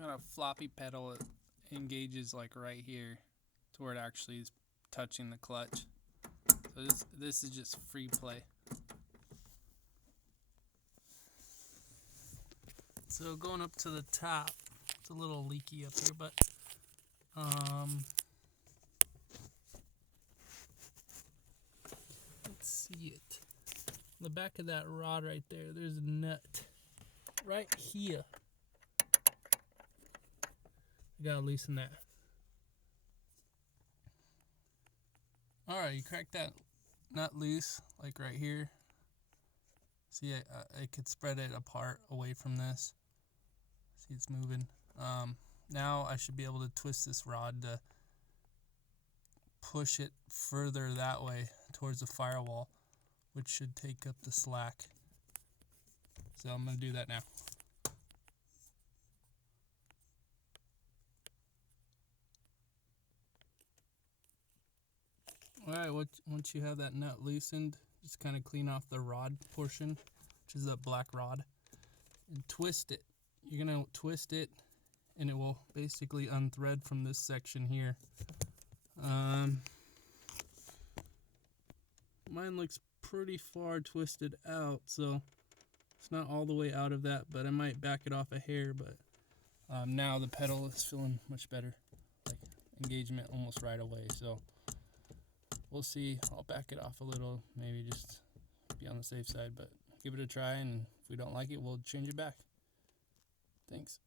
Got a floppy pedal. It engages like right here to where it actually is touching the clutch. So this is just free play. So going up to the top, it's a little leaky up here, but let's see it. On the back of that rod right there, there's a nut right here. You gotta loosen that. Alright, you crack that nut loose, like right here. See, I could spread it apart away from this. See, it's moving. Now I should be able to twist this rod to push it further that way towards the firewall, which should take up the slack. So I'm going to do that now. Alright, once you have that nut loosened, just kind of clean off the rod portion, which is that black rod, and twist it. You're going to twist it, and it will basically unthread from this section here. Mine looks pretty far twisted out, so it's not all the way out of that, but I might back it off a hair. But now the pedal is feeling much better, like engagement almost right away. So we'll see. I'll back it off a little, maybe just be on the safe side, but give it a try, and if we don't like it, we'll change it back. Thanks.